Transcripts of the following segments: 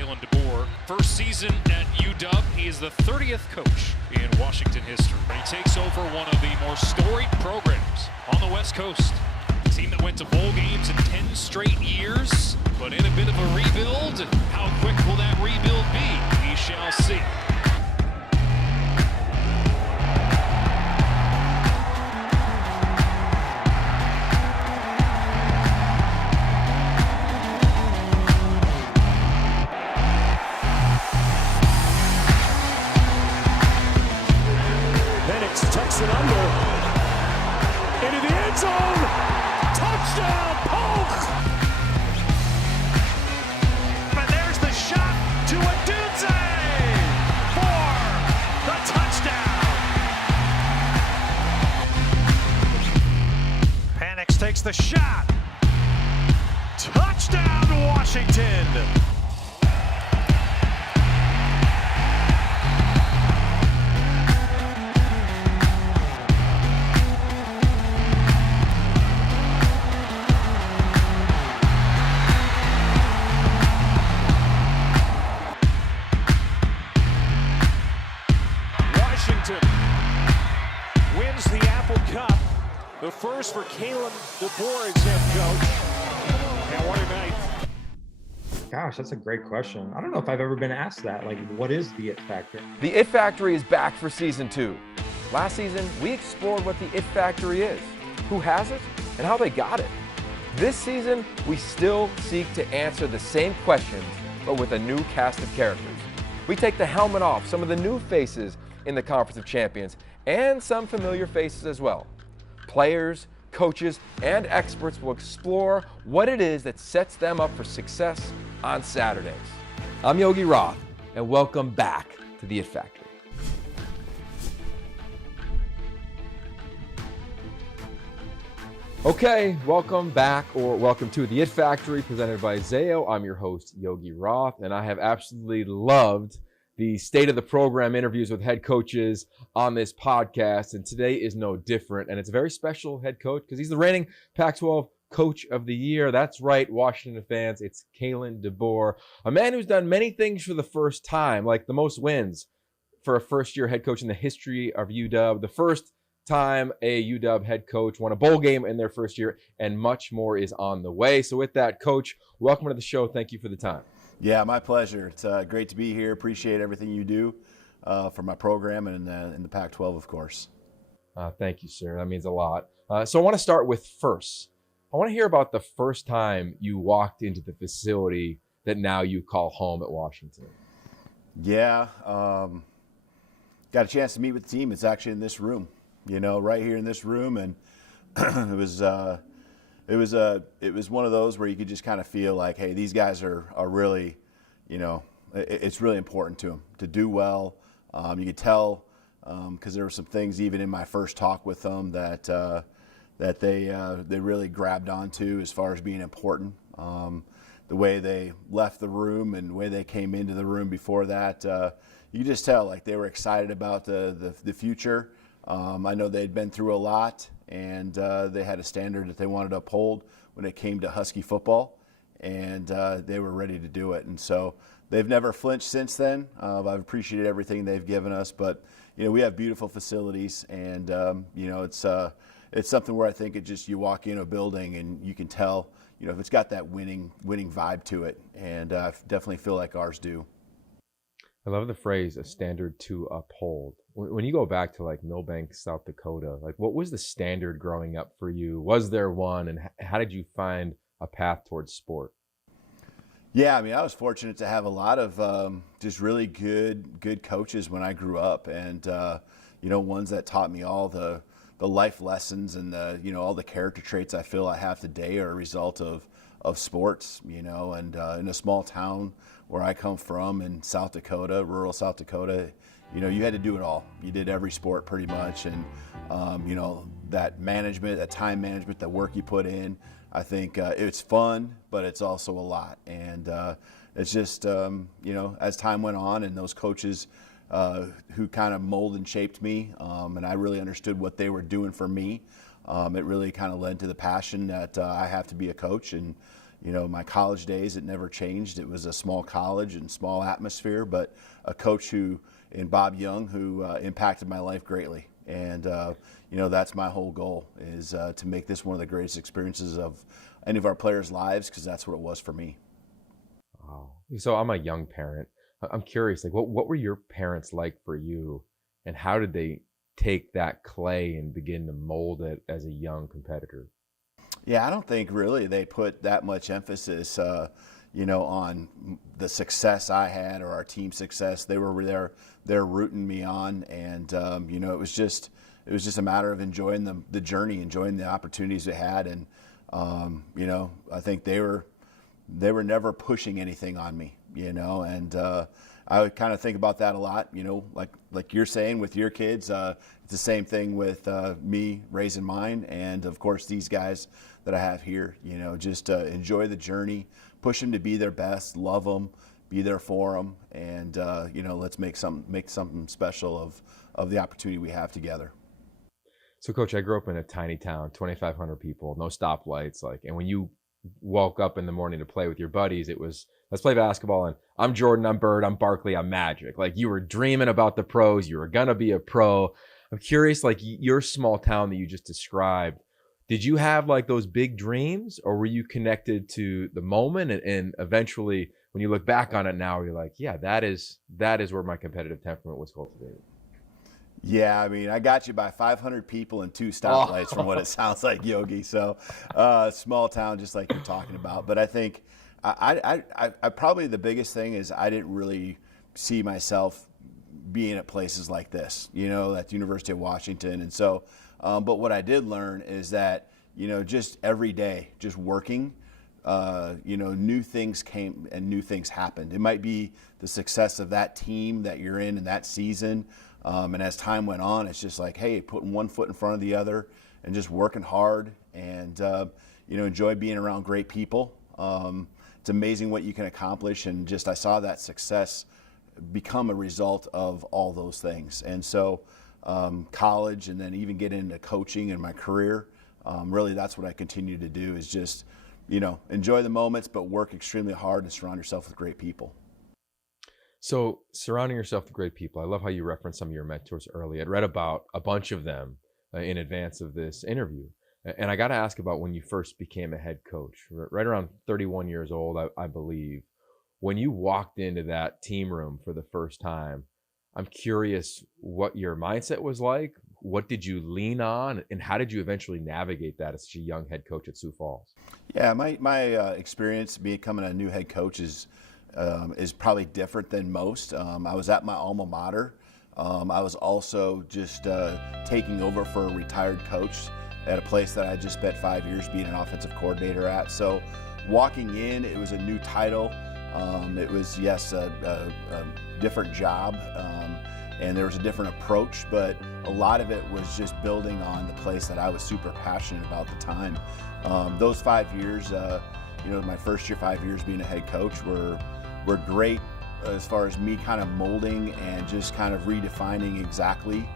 Kalen DeBoer. First season at UW, he is the 30th coach in Washington history. He takes over one of the more storied programs on the West Coast. A team that went to bowl games in 10 straight years, but in a bit of a rebuild. How quick will that rebuild be? We shall see. Penix tucks it under. Into the end zone. Touchdown, Polk! And there's the shot to Adunze for the touchdown. Penix takes the shot. Touchdown, Washington. Wins the Apple Cup, the first for Kalen DeBoer as head coach. And what a night. Gosh, that's a great question. I don't know if I've ever been asked that. Like, what is the it factor? The It Factory is back for season 2. Last season, we explored what the It Factory is, who has it, and how they got it. This season, we still seek to answer the same questions, but with a new cast of characters. We take the helmet off some of the new faces in the Conference of Champions and some familiar faces as well. Players, coaches, and experts will explore what it is that sets them up for success on Saturdays. I'm Yogi Roth, and welcome back to the It Factory. Okay, welcome back, or welcome to the It Factory presented by Zayo. I'm your host, Yogi Roth, and I have absolutely loved the state of the program interviews with head coaches on this podcast, and today is no different. And it's a very special head coach because he's the reigning Pac-12 Coach of the Year. That's right, Washington fans, it's Kalen DeBoer, a man who's done many things for the first time, like the most wins for a first-year head coach in the history of UW, the first time a UW head coach won a bowl game in their first year, and much more is on the way. So with that, Coach, welcome to the show. Thank you for the time. Yeah, my pleasure. It's great to be here. Appreciate everything you do for my program and in the Pac-12, of course. Thank you, sir. That means a lot. So I want to start with first. I want to hear about the first time you walked into the facility that now you call home at Washington. Yeah, got a chance to meet with the team. It's actually in this room, right here in this room, and it was one of those where you could just kind of feel like, hey, these guys are really, it's really important to them to do well. You could tell because there were some things even in my first talk with them that they really grabbed onto as far as being important. The way they left the room and the way they came into the room before that, you could just tell like they were excited about the future. I know they'd been through a lot, and they had a standard that they wanted to uphold when it came to Husky football, and they were ready to do it. And so they've never flinched since then. I've appreciated everything they've given us, but we have beautiful facilities, and it's something where I think you walk in a building and you can tell if it's got that winning vibe to it, and I definitely feel like ours do. I love the phrase, a standard to uphold. When you go back to like Millbank, South Dakota, like what was the standard growing up for you? Was there one, and how did you find a path towards sport? Yeah, I was fortunate to have a lot of just really good coaches when I grew up, and ones that taught me all the life lessons and all the character traits I feel I have today are a result of sports, and in a small town where I come from in South Dakota, rural South Dakota, you had to do it all. You did every sport pretty much, and that management, that time management, that work you put in, I think it's fun, but it's also a lot. And it's just, as time went on and those coaches who kind of molded and shaped me, and I really understood what they were doing for me, it really kind of led to the passion that I have to be a coach. And my college days, it never changed. It was a small college and small atmosphere, but a coach in Bob Young, who impacted my life greatly. And, that's my whole goal, is to make this one of the greatest experiences of any of our players' lives, because that's what it was for me. Wow. So I'm a young parent. I'm curious, like, what were your parents like for you, and how did they take that clay and begin to mold it as a young competitor? Yeah, I don't think really they put that much emphasis, on the success I had or our team success. They were there rooting me on, and it was just a matter of enjoying the journey, enjoying the opportunities we had, and I think they were never pushing anything on me, and I would kind of think about that a lot, like you're saying with your kids. It's the same thing with me raising mine, and of course these guys that I have here. Just enjoy the journey, push them to be their best, love them, be there for them, and let's make something special of the opportunity we have together. So, Coach, I grew up in a tiny town, 2,500 people, no stoplights, and when you woke up in the morning to play with your buddies, it was, let's play basketball, and I'm Jordan, I'm Bird, I'm Barkley, I'm Magic. Like, you were dreaming about the pros, you were gonna be a pro. I'm curious, like, your small town that you just described, did you have like those big dreams, or were you connected to the moment, and eventually when you look back on it now, you're like, yeah, that is where my competitive temperament was cultivated? Yeah, I mean, I got you by 500 people and 2 stoplights from what it sounds like, Yogi. So, small town, just like you're talking about. But I think I probably the biggest thing is I didn't really see myself being at places like this, at the University of Washington. And so, but what I did learn is that, just every day, just working, new things came and new things happened. It might be the success of that team that you're in that season. And as time went on, it's just like, hey, putting one foot in front of the other and just working hard, and, enjoy being around great people. It's amazing what you can accomplish. And just, I saw that success become a result of all those things. And so college, and then even get into coaching in my career, really that's what I continue to do, is just, enjoy the moments, but work extremely hard and surround yourself with great people. So, surrounding yourself with great people, I love how you referenced some of your mentors early. I'd read about a bunch of them in advance of this interview. And I got to ask about when you first became a head coach, right around 31 years old, I believe. When you walked into that team room for the first time, I'm curious what your mindset was like. What did you lean on, and how did you eventually navigate that as such a young head coach at Sioux Falls? Yeah, my experience becoming a new head coach is probably different than most. I was at my alma mater. I was also just taking over for a retired coach at a place that I just spent 5 years being an offensive coordinator at. So walking in, it was a new title. It was, yes, a different job, and there was a different approach, but a lot of it was just building on the place that I was super passionate about at the time. Those 5 years, my first year, 5 years being a head coach were great as far as me kind of molding and just kind of redefining exactly,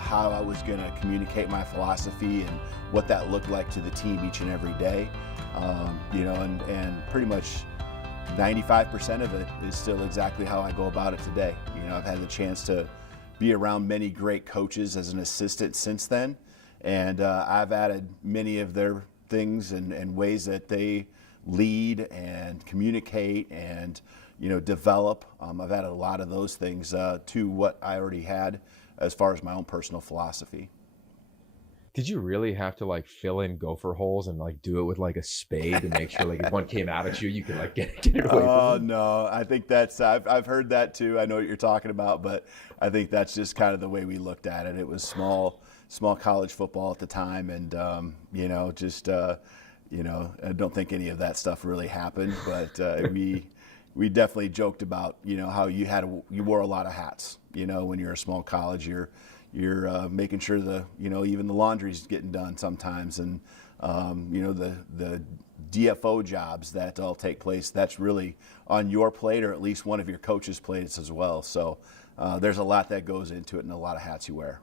how I was going to communicate my philosophy and what that looked like to the team each and every day. And pretty much 95% of it is still exactly how I go about it today. I've had the chance to be around many great coaches as an assistant since then, and I've added many of their things and ways that they lead and communicate and develop. I've added a lot of those things to what I already had as far as my own personal philosophy. Did you really have to fill in gopher holes and do it with a spade to make sure if one came out at you, you could get it away from Oh no, I think that's I've heard that too. I know what you're talking about, but I think that's just kind of the way we looked at it. It was small college football at the time, and I don't think any of that stuff really happened, but we definitely joked about how you wore a lot of hats. When you're a small college, you're making sure even the laundry's getting done sometimes, and the DFO jobs that all take place, that's really on your plate, or at least one of your coaches' plates as well. So there's a lot that goes into it, and a lot of hats you wear.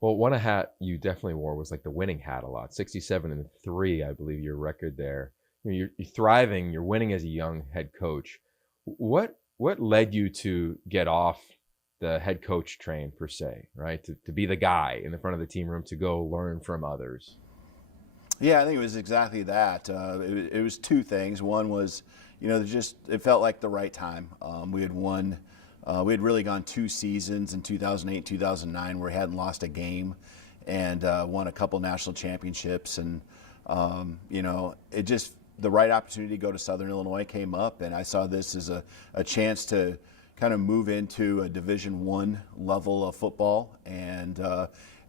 Well, one hat you definitely wore was the winning hat a lot. 67-3, I believe, your record there. you're thriving, you're winning as a young head coach. What led you to get off the head coach train per se, right? To be the guy in the front of the team room, to go learn from others? Yeah, I think it was exactly that. It was two things. One was, it felt like the right time. We had won. We had really gone 2 seasons in 2008, 2009 where we hadn't lost a game, and won a couple national championships. And it just, the right opportunity to go to Southern Illinois came up, and I saw this as a chance to kind of move into a Division I level of football, and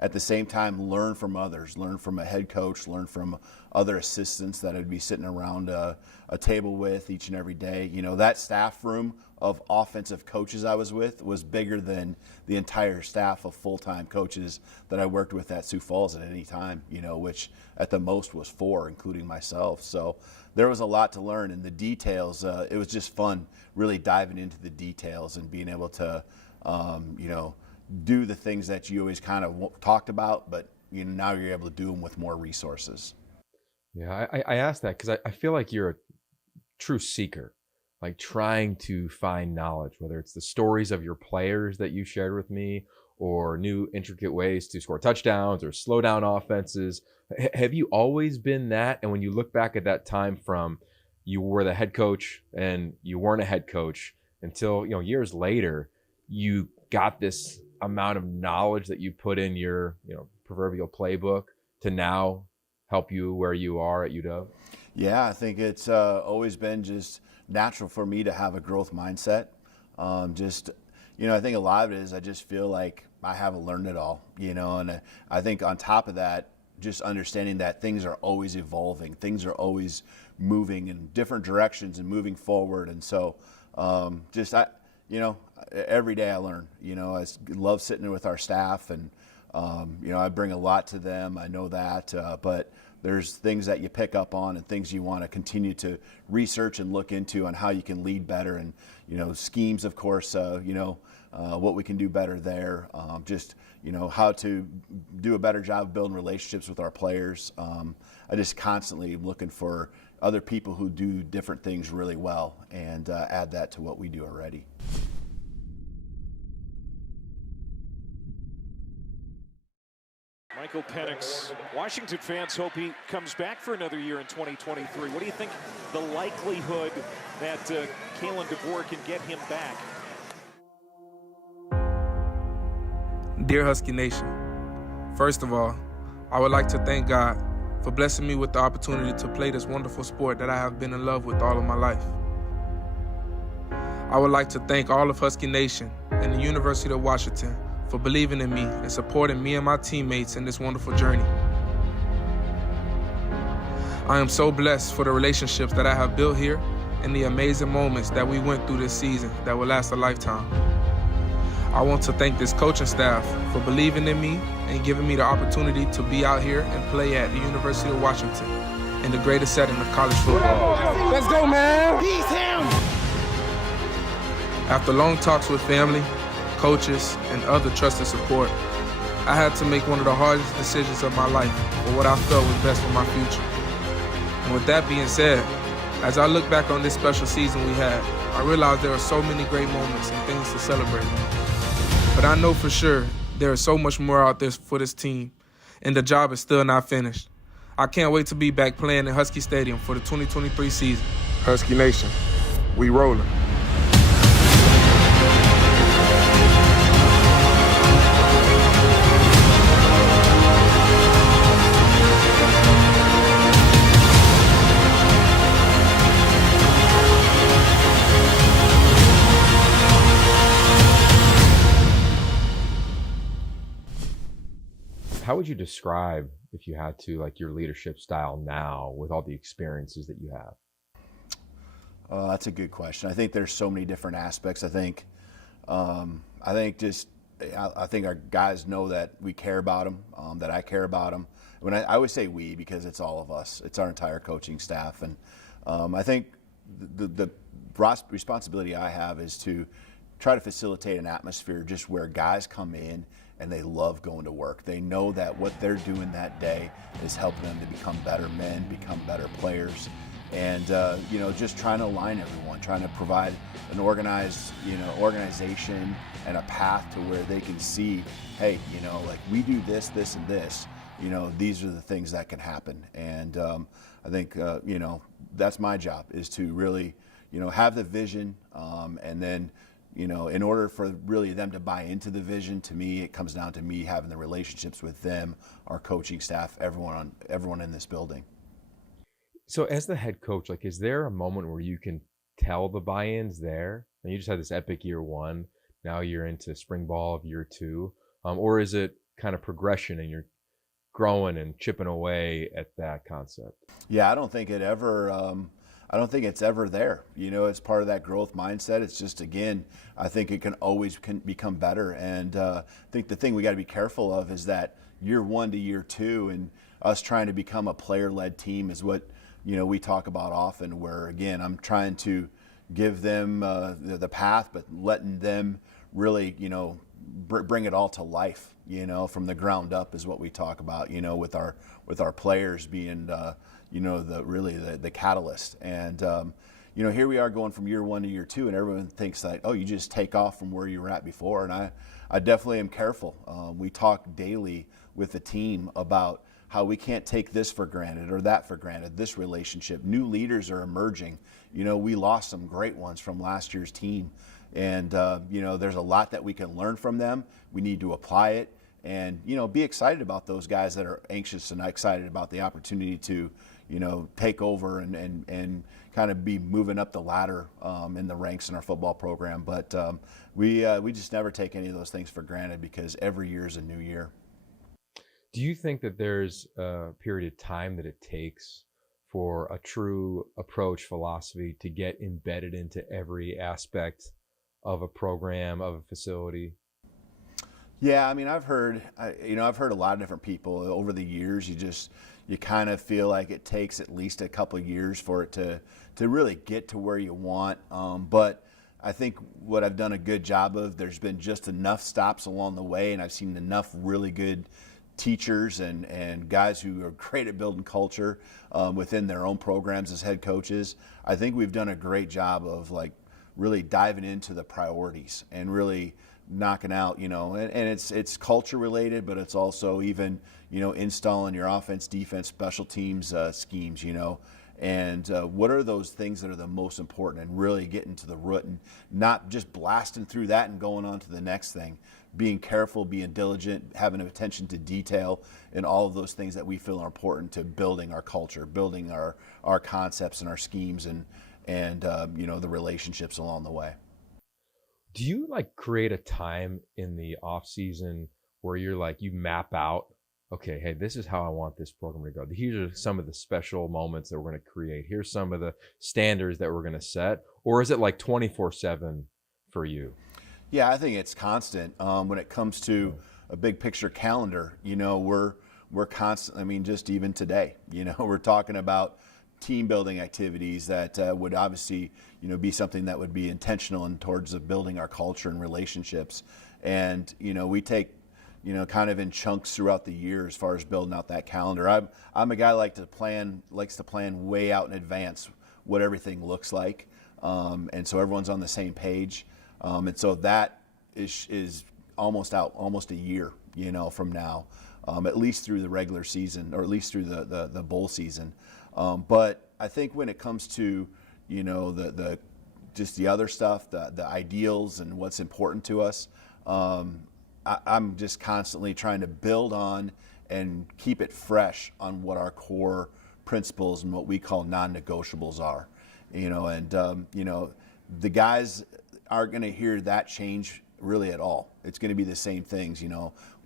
at the same time learn from others, learn from a head coach, learn from other assistants that I'd be sitting around a table with each and every day. That staff room of offensive coaches I was with was bigger than the entire staff of full-time coaches that I worked with at Sioux Falls at any time, which at the most was 4, including myself. So there was a lot to learn, and the details, it was just fun really diving into the details and being able to, do the things that you always kind of talked about, but now you're able to do them with more resources. Yeah, I asked that because I feel like you're a true seeker, like trying to find knowledge, whether it's the stories of your players that you shared with me, or new intricate ways to score touchdowns or slow down offenses. Have you always been that? And when you look back at that time from you were the head coach and you weren't a head coach until years later, you got this amount of knowledge that you put in your proverbial playbook to now help you where you are at UW? Yeah, I think it's always been just natural for me to have a growth mindset. I think a lot of it is I just feel like I haven't learned it all, and I think on top of that, just understanding that things are always evolving, things are always moving in different directions and moving forward. And so every day I learn. I love sitting with our staff, and I bring a lot to them. I know that, but there's things that you pick up on and things you want to continue to research and look into on how you can lead better, and schemes, of course. What we can do better there. How to do a better job of building relationships with our players. I just constantly looking for other people who do different things really well, and add that to what we do already. Michael Penix. Washington fans hope he comes back for another year in 2023. What do you think the likelihood that Kalen DeBoer can get him back? Dear Husky Nation, first of all, I would like to thank God for blessing me with the opportunity to play this wonderful sport that I have been in love with all of my life. I would like to thank all of Husky Nation and the University of Washington for believing in me and supporting me and my teammates in this wonderful journey. I am so blessed for the relationships that I have built here and the amazing moments that we went through this season that will last a lifetime. I want to thank this coaching staff for believing in me and giving me the opportunity to be out here and play at the University of Washington in the greatest setting of college football. Let's go, man! He's him! After long talks with family, coaches, and other trusted support, I had to make one of the hardest decisions of my life for what I felt was best for my future. And with that being said, as I look back on this special season we had, I realized there are so many great moments and things to celebrate. But I know for sure there is so much more out there for this team, and the job is still not finished. I can't wait to be back playing in Husky Stadium for the 2023 season. Husky Nation, we rolling. How would you describe, if you had to, like your leadership style now with all the experiences that you have? That's a good question. I think there's so many different aspects. I think our guys know that we care about them, that I care about them. When I always say we, because it's all of us. It's our entire coaching staff. And I think the responsibility I have is to try to facilitate an atmosphere just where guys come in and they love going to work. They know that what they're doing that day is helping them to become better men, become better players, and just trying to align everyone, trying to provide an organized, organization and a path to where they can see, hey, like we do this, this, and this. These are the things that can happen, and I think that's my job, is to really have the vision, and then in order for really them to buy into the vision, to me, it comes down to me having the relationships with them, our coaching staff, everyone in this building. So as the head coach, like, is there a moment where you can tell the buy-in's there? And you just had this epic year one, now you're into spring ball of year two, or is it kind of progression and you're growing and chipping away at that concept? Yeah, I don't think it's ever there. It's part of that growth mindset. It's just, again, I think it can always become better. And I think the thing we got to be careful of is that year one to year two, and us trying to become a player-led team is what we talk about often, where, again, I'm trying to give them the path, but letting them really, bring it all to life, from the ground up is what we talk about, with our players being, the catalyst. And, here we are going from year one to year two, and everyone thinks that, oh, you just take off from where you were at before. And I definitely am careful. We talk daily with the team about how we can't take this for granted or that for granted, this relationship. New leaders are emerging. We lost some great ones from last year's team. And, there's a lot that we can learn from them. We need to apply it and, be excited about those guys that are anxious and excited about the opportunity to, take over and kind of be moving up the ladder in the ranks in our football program. But we just never take any of those things for granted, because every year is a new year. Do you think that there's a period of time that it takes for a true approach philosophy to get embedded into every aspect of a program, of a facility? Yeah, I mean, I've heard a lot of different people over the years. You kind of feel like it takes at least a couple of years for it to really get to where you want. But I think what I've done a good job of, there's been just enough stops along the way, and I've seen enough really good teachers and guys who are great at building culture within their own programs as head coaches. I think we've done a great job of really diving into the priorities and really knocking out, and it's culture related, but it's also even, installing your offense, defense, special teams schemes, and what are those things that are the most important, and really getting to the root and not just blasting through that and going on to the next thing. Being careful, being diligent, having attention to detail, and all of those things that we feel are important to building our culture, building our concepts and our schemes, and the relationships along the way. Do you create a time in the off season where you're you map out, okay, hey, this is how I want this program to go. Here are some of the special moments that we're going to create. Here's some of the standards that we're going to set. Or is it 24/7 for you? Yeah, I think it's constant. When it comes to a big picture calendar, we're constant. I mean, just even today, we're talking about team building activities that would obviously, be something that would be intentional and towards building our culture and relationships. And, we take, kind of in chunks throughout the year as far as building out that calendar. I'm a guy likes to plan way out in advance what everything looks like. And so everyone's on the same page. And so that is almost a year, from now, at least through the regular season, or at least through the bowl season. But I think when it comes to, just the other stuff, the ideals and what's important to us, I'm just constantly trying to build on and keep it fresh on what our core principles and what we call non-negotiables are, the guys aren't going to hear that change really at all. It's going to be the same things. We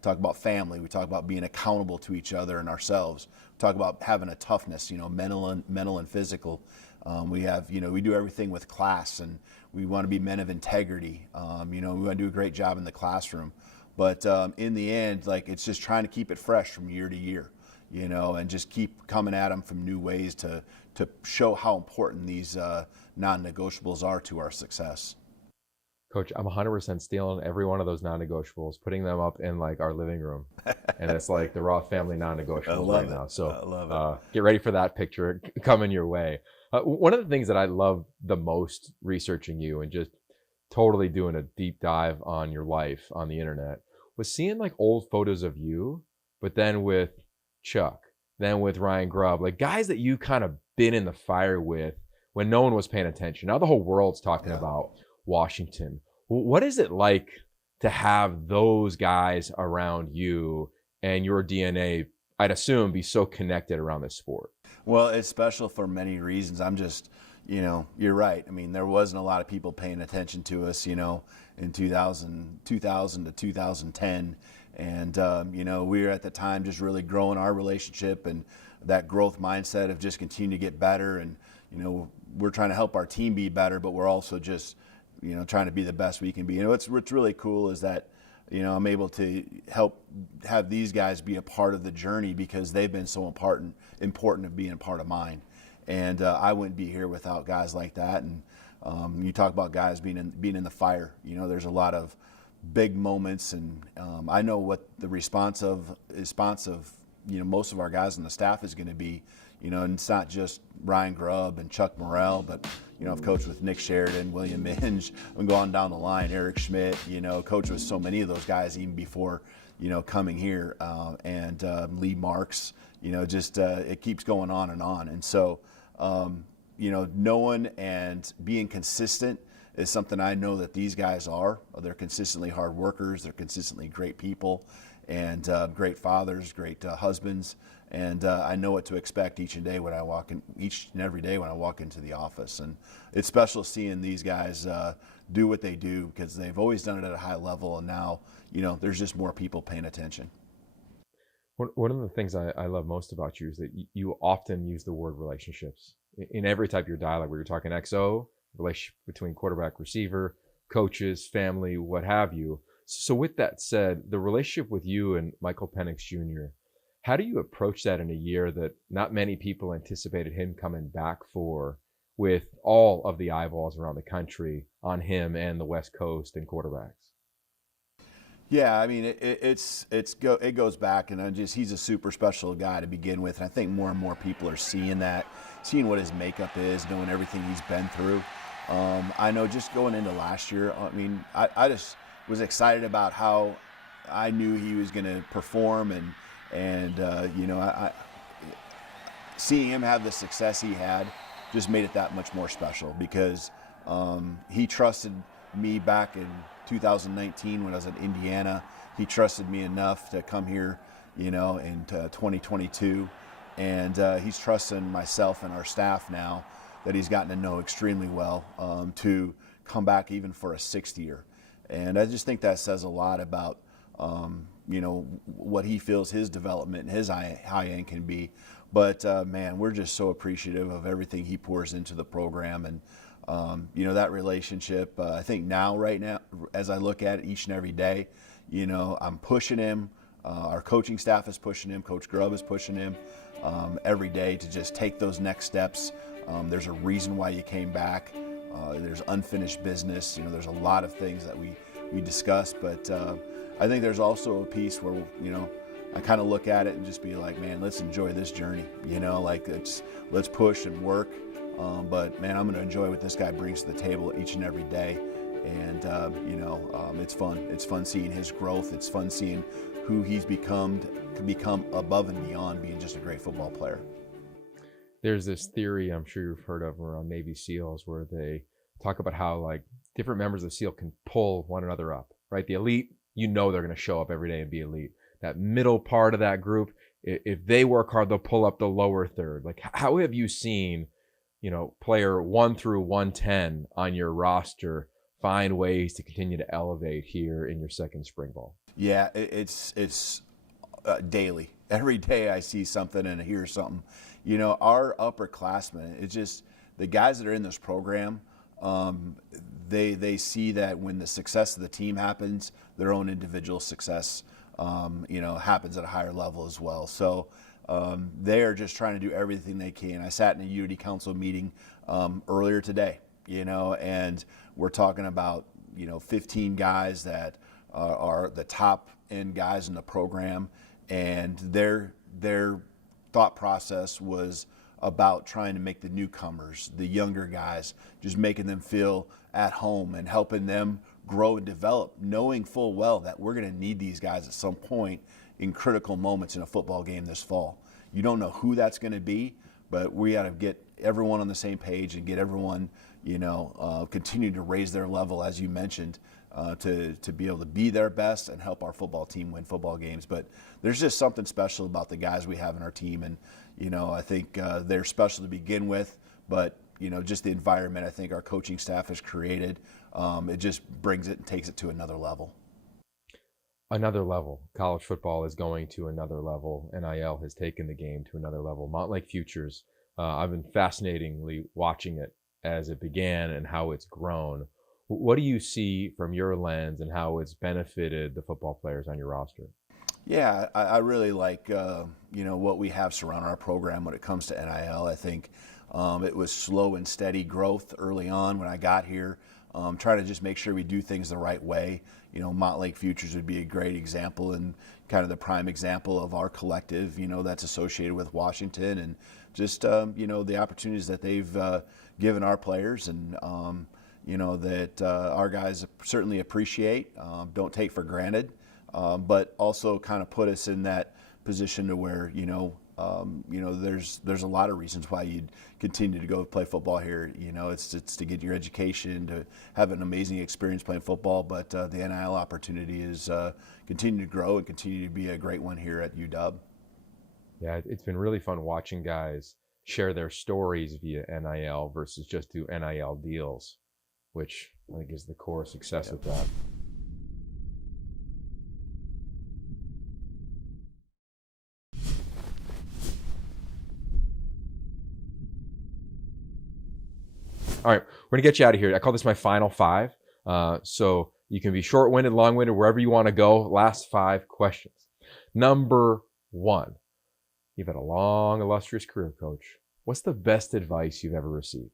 talk about family, we talk about being accountable to each other and ourselves, we talk about having a toughness, mental and physical. We have, we do everything with class, and we want to be men of integrity. We want to do a great job in the classroom, but in the end, it's just trying to keep it fresh from year to year, and just keep coming at them from new ways to show how important these non-negotiables are to our success. Coach, I'm 100% stealing every one of those non-negotiables, putting them up in our living room, and it's the Roth family non-negotiables right now. So I love it. Get ready for that picture coming your way. One of the things that I love the most researching you and just totally doing a deep dive on your life on the internet was seeing like old photos of you, but then with Chuck, then with Ryan Grubb, like guys that you kind of been in the fire with when no one was paying attention. Now the whole world's talking about Washington. What is it like to have those guys around you and your DNA, I'd assume, be so connected around this sport? Well, it's special for many reasons. I'm just, you're right. I mean, there wasn't a lot of people paying attention to us, in 2000 to 2010. And, we were at the time just really growing our relationship and that growth mindset of just continue to get better. And, we're trying to help our team be better, but we're also just, trying to be the best we can be. What's really cool is that, I'm able to help have these guys be a part of the journey because they've been so important of being a part of mine. And I wouldn't be here without guys like that. And you talk about guys being in the fire. There's a lot of big moments, and I know what the response of most of our guys on the staff is going to be. And it's not just Ryan Grubb and Chuck Morrell, but I've coached with Nick Sheridan, William Minge. I'm going down the line, Eric Schmidt. Coached with so many of those guys even before coming here, and Lee Marks. It keeps going on and on. And so knowing and being consistent is something I know that these guys are. They're consistently hard workers. They're consistently great people, and great fathers, great husbands. And I know what to expect each and every day when I walk into the office. And it's special seeing these guys do what they do because they've always done it at a high level, and now there's just more people paying attention. One of the things I love most about you is that you often use the word relationships in every type of your dialogue, where you're talking XO, relationship between quarterback, receiver, coaches, family, what have you. So with that said, the relationship with you and Michael Penix Jr., how do you approach that in a year that not many people anticipated him coming back for, with all of the eyeballs around the country on him and the West Coast and quarterbacks? Yeah, I mean, it goes back, and he's a super special guy to begin with. And I think more and more people are seeing what his makeup is, knowing everything he's been through. I know just going into last year, I mean, I just was excited about how I knew he was going to perform, and seeing him have the success he had just made it that much more special because he trusted me back in 2019 when I was in Indiana. He trusted me enough to come here, in 2022, and he's trusting myself and our staff now that he's gotten to know extremely well to come back even for a sixth year. And I just think that says a lot about what he feels his development and his high end can be. But man, we're just so appreciative of everything he pours into the program, and that relationship. I think right now, as I look at it each and every day, I'm pushing him. Our coaching staff is pushing him. Coach Grubb is pushing him every day to just take those next steps. There's a reason why you came back. There's unfinished business. There's a lot of things that we discuss, but I think there's also a piece where I kind of look at it and just be like, man, let's enjoy this journey. Let's push and work. But man, I'm going to enjoy what this guy brings to the table each and every day. And it's fun. It's fun seeing his growth. It's fun seeing who he's become above and beyond being just a great football player. There's this theory I'm sure you've heard of around Navy SEALs where they talk about how like different members of SEAL can pull one another up, right? The elite, they're going to show up every day and be elite. That middle part of that group, if they work hard, they'll pull up the lower third. Like, how have you seen, player 1 through 110 on your roster find ways to continue to elevate here in your second spring ball? Yeah, it's daily. Every day I see something and hear something. Our upperclassmen, it's just the guys that are in this program, they see that when the success of the team happens, their own individual success, happens at a higher level as well. So they are just trying to do everything they can. I sat in a Unity Council meeting earlier today, and we're talking about 15 guys that are the top end guys in the program, and their thought process was about trying to make the newcomers, the younger guys, just making them feel at home and helping them grow and develop, knowing full well that we're going to need these guys at some point in critical moments in a football game this fall. You don't know who that's going to be, but we got to get everyone on the same page and get everyone, continue to raise their level, as you mentioned, to be able to be their best and help our football team win football games. But there's just something special about the guys we have in our team, and I think they're special to begin with, but just the environment I think our coaching staff has created, it just brings it and takes it to another level. Another level. College football is going to another level. NIL has taken the game to another level. Montlake Futures, I've been fascinatingly watching it as it began and how it's grown. What do you see from your lens and how it's benefited the football players on your roster? Yeah, I really like what we have surrounding our program when it comes to NIL. I think it was slow and steady growth early on when I got here. Trying to just make sure we do things the right way. Montlake Futures would be a great example and kind of the prime example of our collective, that's associated with Washington, and just, the opportunities that they've given our players, and, that our guys certainly appreciate, don't take for granted, but also kind of put us in that position to where, there's a lot of reasons why you'd continue to go play football here. It's to get your education, to have an amazing experience playing football, but the NIL opportunity is continue to grow and continue to be a great one here at UW. Yeah, it's been really fun watching guys share their stories via NIL versus just do NIL deals, which I think is the core success of that. All right, we're going to get you out of here. I call this my final five. So you can be short-winded, long-winded, wherever you want to go. Last 5 questions. Number 1, you've had a long, illustrious career, Coach. What's the best advice you've ever received?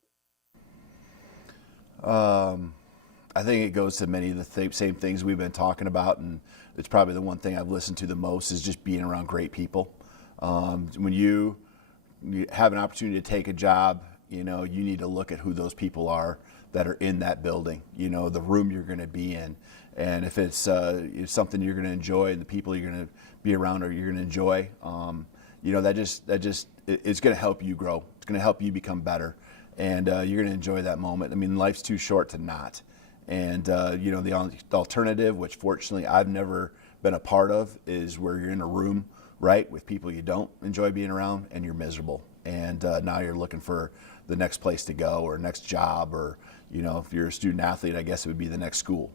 I think it goes to many of the same things we've been talking about, and it's probably the one thing I've listened to the most is just being around great people. When you have an opportunity to take a job, you need to look at who those people are that are in that building, the room you're going to be in. And if it's something you're going to enjoy and the people you're going to be around or you're going to enjoy, it's going to help you grow. It's going to help you become better. And you're going to enjoy that moment. I mean, life's too short to not. And, the alternative, which fortunately I've never been a part of, is where you're in a room, right, with people you don't enjoy being around and you're miserable. And now you're looking for the next place to go or next job, or, if you're a student athlete, I guess it would be the next school,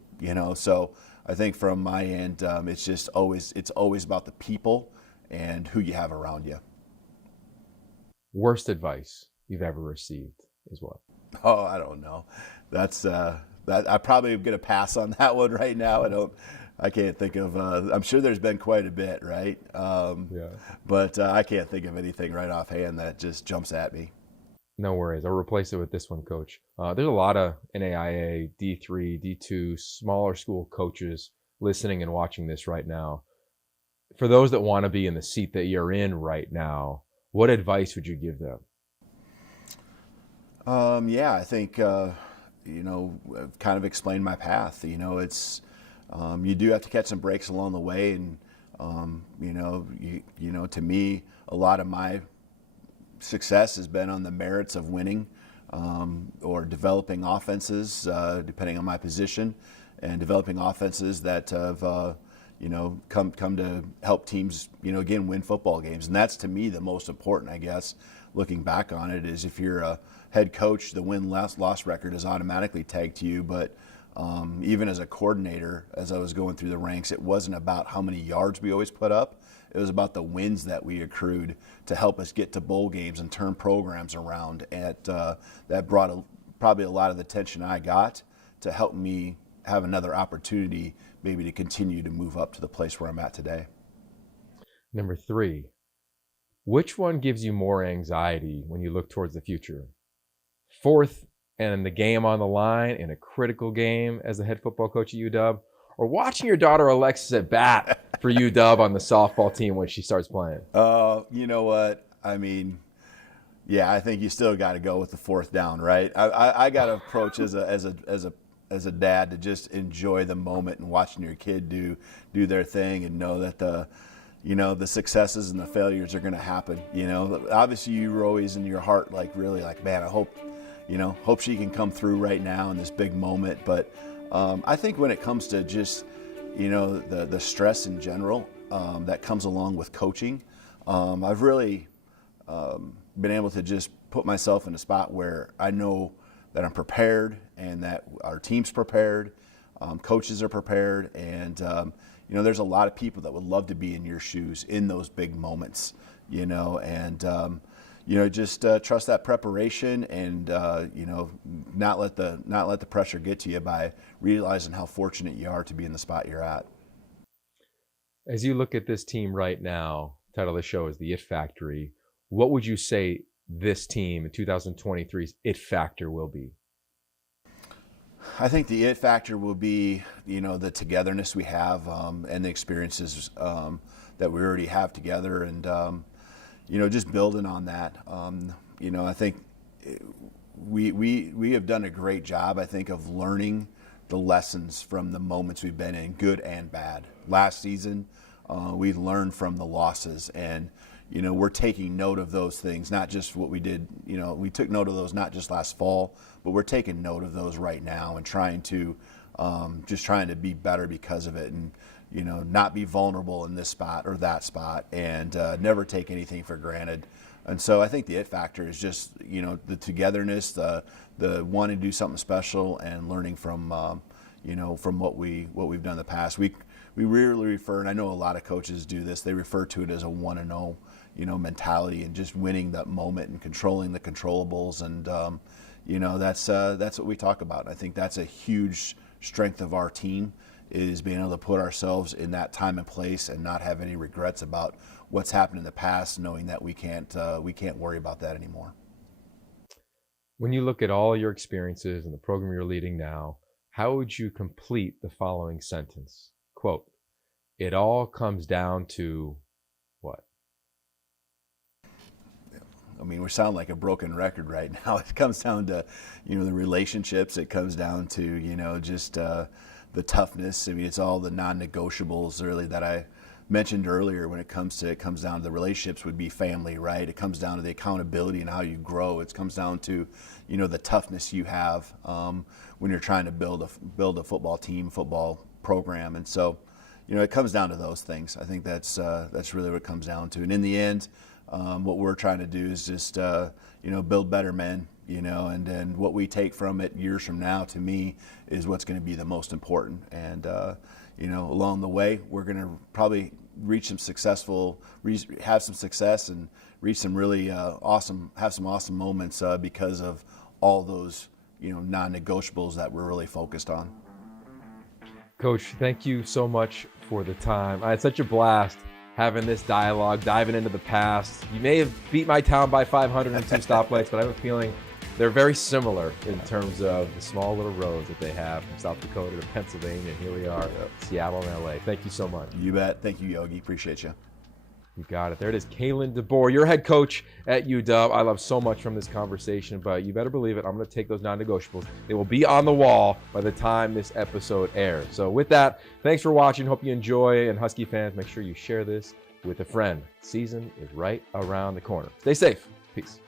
So I think from my end, it's always about the people and who you have around you. Worst advice you've ever received is what? Oh, I don't know. That's that I probably am going to pass on that one right now. I can't think of, I'm sure there's been quite a bit, right? Yeah. But I can't think of anything right offhand that just jumps at me. No worries. I'll replace it with this one, Coach. There's a lot of NAIA, D3, D2, smaller school coaches listening and watching this right now. For those that want to be in the seat that you're in right now, what advice would you give them? I think, I've kind of explained my path. It's, you do have to catch some breaks along the way, and to me, a lot of my success has been on the merits of winning, or developing offenses, depending on my position, and developing offenses that have come to help teams again win football games. And that's, to me, the most important, I guess, looking back on it, is if you're a head coach, the win-loss record is automatically tagged to you, but even as a coordinator, as I was going through the ranks, it wasn't about how many yards we always put up. It was about the wins that we accrued to help us get to bowl games and turn programs around. And that brought probably a lot of the attention I got to help me have another opportunity maybe to continue to move up to the place where I'm at today. Number 3, which one gives you more anxiety when you look towards the future? 4th and the game on the line in a critical game as the head football coach at UW, or watching your daughter Alexis at bat for UW on the softball team when she starts playing? You know what? I mean, Yeah, I think you still got to go with the fourth down, right? I got to approach as a dad to just enjoy the moment and watching your kid do their thing and know that the successes and the failures are going to happen. Obviously you're always in your heart really man, I hope she can come through right now in this big moment. But I think when it comes to just the stress in general that comes along with coaching, I've really been able to just put myself in a spot where I know that I'm prepared and that our team's prepared, coaches are prepared, and there's a lot of people that would love to be in your shoes in those big moments, and just trust that preparation and not let the pressure get to you by realizing how fortunate you are to be in the spot you're at. As you look at this team right now, title of the show is The It Factory. What would you say this team in 2023's It Factor will be? I think the It Factor will be, the togetherness we have and the experiences that we already have together, and just building on that. I think we have done a great job, I think, of learning the lessons from the moments we've been in, good and bad. Last season, we learned from the losses, and we're taking note of those things, not just what we did. We took note of those not just last fall, but we're taking note of those right now and trying to be better because of it, and not be vulnerable in this spot or that spot, and never take anything for granted. And so I think the It Factor is just the togetherness, the wanting to do something special, and learning from from what we've done in the past. We rarely refer, and I know a lot of coaches do this, they refer to it as a 1-0 mentality, and just winning that moment and controlling the controllables, and that's what we talk about. I think that's a huge strength of our team, is being able to put ourselves in that time and place and not have any regrets about what's happened in the past, knowing that we can't worry about that anymore. When you look at all your experiences and the program you're leading now, how would you complete the following sentence? Quote, "It all comes down to what?" I mean, we sound like a broken record right now. It comes down to, the relationships. It comes down to, just the toughness. I mean, it's all the non-negotiables really that I mentioned earlier. When it comes down to the relationships, would be family, right? It comes down to the accountability and how you grow. It comes down to, the toughness you have when you're trying to build a football team, football program. And so, it comes down to those things. I think that's really what it comes down to. And in the end, what we're trying to do is just, build better men, and then what we take from it years from now, to me, is what's going to be the most important. And, along the way, we're going to probably have some success and reach some really have some awesome moments because of all those, non-negotiables that we're really focused on. Coach, thank you so much for the time. I had such a blast having this dialogue, diving into the past. You may have beat my town by 502 stoplights, but I have a feeling they're very similar in terms of the small little roads that they have from South Dakota to Pennsylvania. And here we are, Seattle and LA. Thank you so much. You bet. Thank you, Yogi. Appreciate you. You got it. There it is. Kalen DeBoer, your head coach at UW. I love so much from this conversation, but you better believe it, I'm going to take those non-negotiables. They will be on the wall by the time this episode airs. So with that, thanks for watching. Hope you enjoy. And Husky fans, make sure you share this with a friend. Season is right around the corner. Stay safe. Peace.